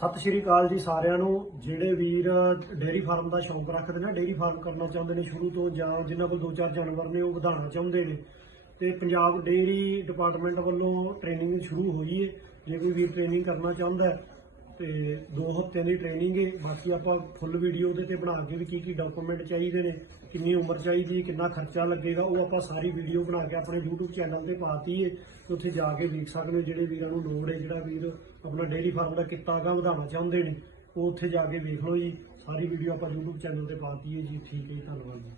ਸਤਿ ਸ਼੍ਰੀ ਅਕਾਲ ਜੀ ਸਾਰਿਆਂ ਨੂੰ। ਜਿਹੜੇ ਵੀਰ ਡੇਅਰੀ ਫਾਰਮ ਦਾ ਸ਼ੌਂਕ ਰੱਖਦੇ ਨੇ, ਡੇਅਰੀ ਫਾਰਮ ਕਰਨਾ ਚਾਹੁੰਦੇ ਨੇ ਸ਼ੁਰੂ ਤੋਂ, ਜਾਂ ਜਿਨ੍ਹਾਂ ਕੋਲ 2-4 ਜਾਨਵਰ ਨੇ ਉਹ ਵਧਾਉਣਾ ਚਾਹੁੰਦੇ ਨੇ, ਤੇ ਪੰਜਾਬ ਡੇਅਰੀ ਡਿਪਾਰਟਮੈਂਟ ਵੱਲੋਂ ਟ੍ਰੇਨਿੰਗ ਸ਼ੁਰੂ ਹੋਈ ਹੈ। ਜੇ ਕੋਈ ਵੀਰ ਟ੍ਰੇਨਿੰਗ ਕਰਨਾ ਚਾਹੁੰਦਾ ਹੈ ਤੇ 2 ਹਫ਼ਤਿਆਂ ਦੀ ਟ੍ਰੇਨਿੰਗ ਹੈ। ਬਾਕੀ ਆਪਾਂ ਫੁੱਲ ਵੀਡੀਓ ਉਹਦੇ ਤੇ ਬਣਾ ਕੇ ਵੀ ਕੀ ਡਾਕੂਮੈਂਟ ਚਾਹੀਦੇ ਨੇ, ਕਿੰਨੀ ਉਮਰ ਚਾਹੀਦੀ, ਕਿੰਨਾ ਖਰਚਾ ਲੱਗੇਗਾ, ਉਹ ਆਪਾਂ ਸਾਰੀ ਵੀਡੀਓ ਬਣਾ ਕੇ ਆਪਣੇ YouTube ਚੈਨਲ ਤੇ ਪਾਤੀ ਹੈ। ਤੇ ਉੱਥੇ ਜਾ ਕੇ ਦੇਖ ਸਕਦੇ ਹੋ। ਜਿਹੜੇ ਵੀਰਾਂ ਨੂੰ ਲੋੜ ਹੈ, ਜਿਹੜਾ ਵੀਰ ਆਪਣਾ ਡੇਅਰੀ ਫਾਰਮ ਦਾ ਕਿੱਤਾ ਅਗਾਂਹ ਵਧਾਉਣਾ ਚਾਹੁੰਦੇ ਨੇ, ਉਹ ਉੱਥੇ ਜਾ ਕੇ ਵੇਖ ਲਓ ਜੀ। ਸਾਰੀ ਵੀਡੀਓ ਆਪਾਂ YouTube ਚੈਨਲ ਤੇ ਪਾਤੀ ਹੈ ਜੀ। ਠੀਕ ਹੈ ਜੀ, ਧੰਨਵਾਦ ਜੀ।